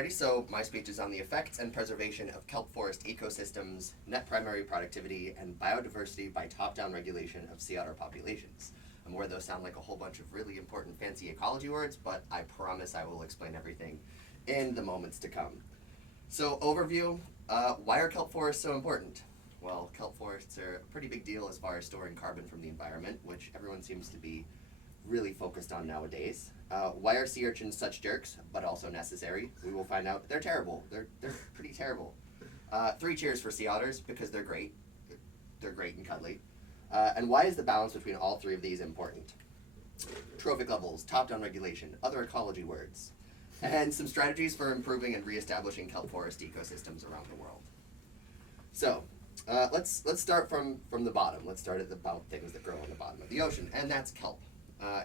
Alrighty, so my speech is on the effects and preservation of kelp forest ecosystems, net primary productivity, and biodiversity by top-down regulation of sea otter populations. I'm aware those sound like a whole bunch of really important fancy ecology words, but I promise I will explain everything in the moments to come. So overview, why are kelp forests so important? Well, kelp forests are a pretty big deal as far as storing carbon from the environment, which everyone seems to be really focused on nowadays. Why are sea urchins such jerks, but also necessary? We will find out. They're terrible. They're pretty terrible. 3 cheers for sea otters, because they're great. They're great and cuddly. And why is the balance between all 3 of these important? Trophic levels, top-down regulation, other ecology words, and some strategies for improving and reestablishing kelp forest ecosystems around the world. So, let's start from the bottom. Let's start at about things that grow on the bottom of the ocean, and that's kelp.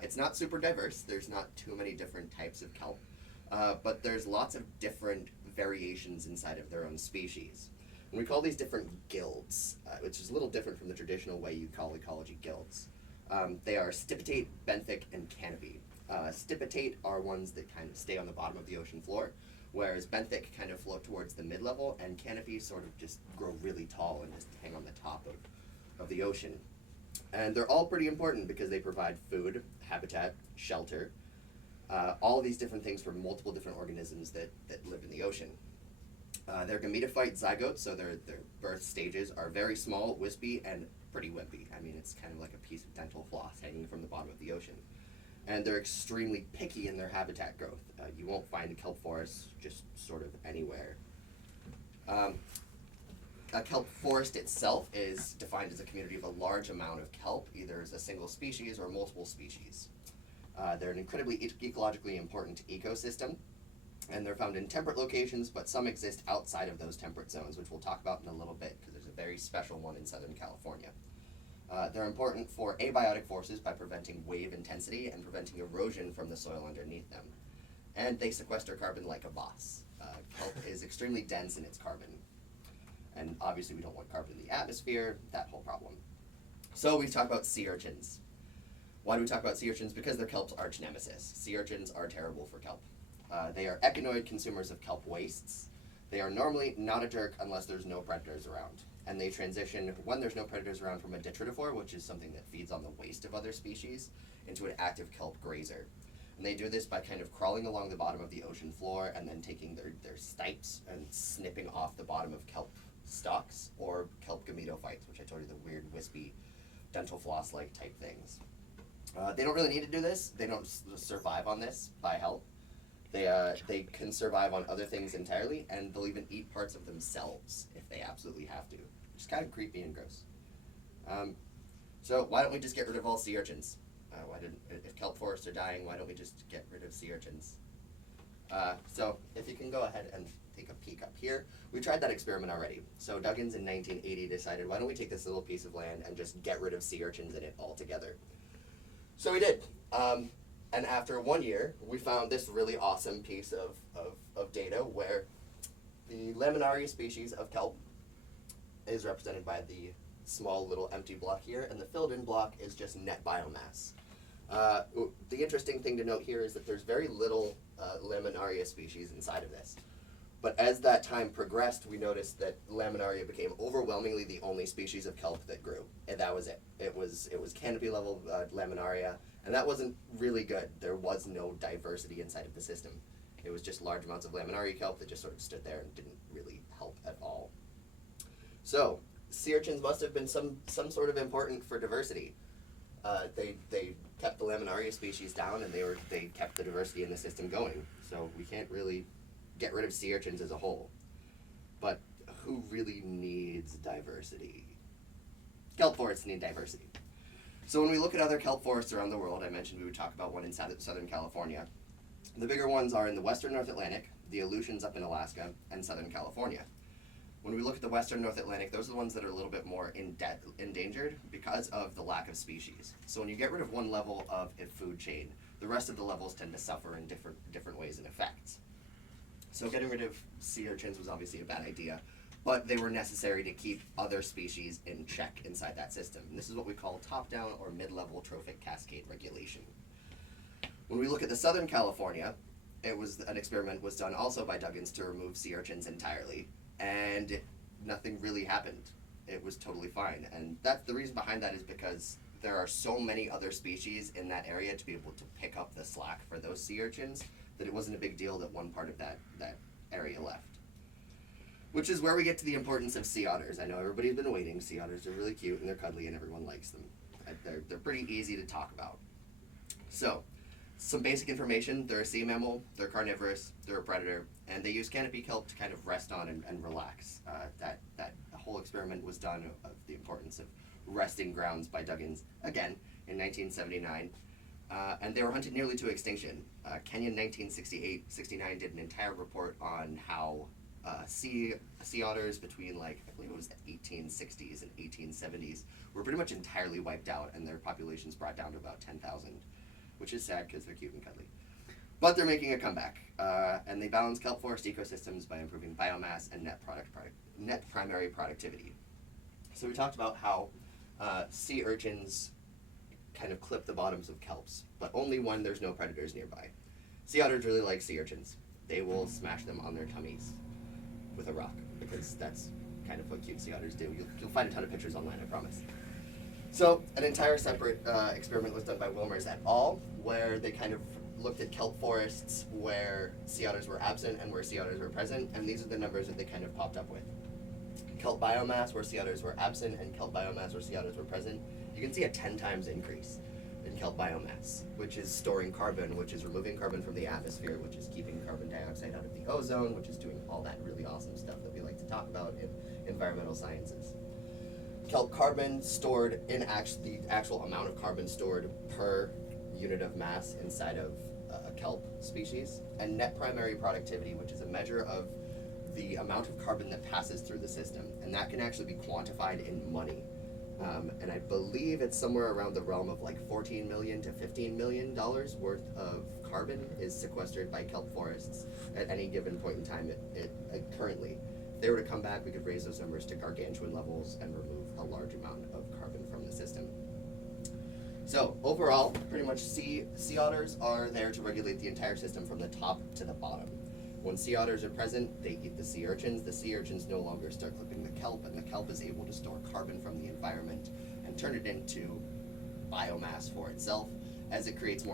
It's not super diverse. There's not too many different types of kelp, but there's lots of different variations inside of their own species. And we call these different guilds, which is a little different from the traditional way you call ecology guilds. They are stipitate, benthic, and canopy. Stipitate are ones that kind of stay on the bottom of the ocean floor, whereas benthic kind of float towards the mid-level, and canopy sort of just grow really tall and just hang on the top of the ocean. And they're all pretty important because they provide food, habitat, shelter, all of these different things for multiple different organisms that live in the ocean. They're gametophyte zygotes, so their birth stages are very small, wispy, and pretty wimpy. I mean, it's kind of like a piece of dental floss hanging from the bottom of the ocean. And they're extremely picky in their habitat growth. You won't find kelp forests just sort of anywhere. A kelp forest itself is defined as a community of a large amount of kelp, either as a single species or multiple species. They're an incredibly ecologically important ecosystem, and they're found in temperate locations, but some exist outside of those temperate zones, which we'll talk about in a little bit, because there's a very special one in Southern California. They're important for abiotic forces by preventing wave intensity and preventing erosion from the soil underneath them. And they sequester carbon like a boss. Kelp is extremely dense in its carbon. And obviously we don't want carbon in the atmosphere, that whole problem. So we talk about sea urchins. Why do we talk about sea urchins? Because they're kelp's arch nemesis. Sea urchins are terrible for kelp. They are echinoid consumers of kelp wastes. They are normally not a jerk unless there's no predators around. And they transition, when there's no predators around, from a detritivore, which is something that feeds on the waste of other species, into an active kelp grazer. And they do this by kind of crawling along the bottom of the ocean floor and then taking their stipes and snipping off the bottom of kelp stalks, or kelp gametophytes, which I told you, the weird wispy dental floss-like type things. They don't really need to do this. They don't survive on this by help. They can survive on other things entirely, and they'll even eat parts of themselves if they absolutely have to, which is kind of creepy and gross. So why don't we just get rid of all sea urchins? If kelp forests are dying, why don't we just get rid of sea urchins? So if you can go ahead and take a peek up here. We tried that experiment already. So Duggins in 1980 decided, why don't we take this little piece of land and just get rid of sea urchins in it altogether? So we did. And after 1 year, we found this really awesome piece of data where the laminaria species of kelp is represented by the small little empty block here, and the filled in block is just net biomass. The interesting thing to note here is that there's very little laminaria species inside of this. But as that time progressed, we noticed that laminaria became overwhelmingly the only species of kelp that grew, and that was it. It was canopy level laminaria, and that wasn't really good. There was no diversity inside of the system. It was just large amounts of laminaria kelp that just sort of stood there and didn't really help at all. So sea urchins must have been some sort of important for diversity. They kept the laminaria species down, and they kept the diversity in the system going. So we can't really get rid of sea urchins as a whole. But who really needs diversity? Kelp forests need diversity. So when we look at other kelp forests around the world, I mentioned we would talk about one in Southern California. The bigger ones are in the western North Atlantic, the Aleutians up in Alaska, and Southern California. When we look at the western North Atlantic, those are the ones that are a little bit more endangered because of the lack of species. So when you get rid of one level of a food chain, the rest of the levels tend to suffer in different ways and effects. So getting rid of sea urchins was obviously a bad idea, but they were necessary to keep other species in check inside that system. And this is what we call top-down or mid-level trophic cascade regulation. When we look at the Southern California, an experiment was done also by Duggins to remove sea urchins entirely, and nothing really happened. It was totally fine, and the reason behind that is because there are so many other species in that area to be able to pick up the slack for those sea urchins that it wasn't a big deal that one part of that area left. Which is where we get to the importance of sea otters. I know everybody's been waiting. Sea otters are really cute and they're cuddly and everyone likes them. They're pretty easy to talk about. So, some basic information. They're a sea mammal, they're carnivorous, they're a predator, and they use canopy kelp to kind of rest on and relax. That whole experiment was done of the importance of resting grounds by Duggins, again, in 1979. And they were hunted nearly to extinction. Kenya in 1968-69 did an entire report on how sea otters between, like, I believe it was the 1860s and 1870s were pretty much entirely wiped out, and their populations brought down to about 10,000, which is sad because they're cute and cuddly. But they're making a comeback, and they balance kelp forest ecosystems by improving biomass and net primary productivity. So we talked about how sea urchins kind of clip the bottoms of kelps, but only when there's no predators nearby. Sea otters really like sea urchins. They will smash them on their tummies with a rock, because that's kind of what cute sea otters do. You'll find a ton of pictures online, I promise. So an entire separate experiment was done by Wilmers et al., where they kind of looked at kelp forests where sea otters were absent and where sea otters were present, and these are the numbers that they kind of popped up with. Kelp biomass where sea otters were absent and kelp biomass where sea otters were present. You can see a 10 times increase in kelp biomass, which is storing carbon, which is removing carbon from the atmosphere, which is keeping carbon dioxide out of the ozone, which is doing all that really awesome stuff that we like to talk about in environmental sciences. Kelp carbon stored in the actual amount of carbon stored per unit of mass inside of a kelp species, and net primary productivity, which is a measure of the amount of carbon that passes through the system, and that can actually be quantified in money. And I believe it's somewhere around the realm of like $14 million to $15 million worth of carbon is sequestered by kelp forests at any given point in time. Currently, if they were to come back, we could raise those numbers to gargantuan levels and remove a large amount of carbon from the system. So overall, pretty much sea otters are there to regulate the entire system from the top to the bottom. When sea otters are present, they eat the sea urchins. The sea urchins no longer start clipping the kelp, and the kelp is able to store carbon from the environment and turn it into biomass for itself as it creates more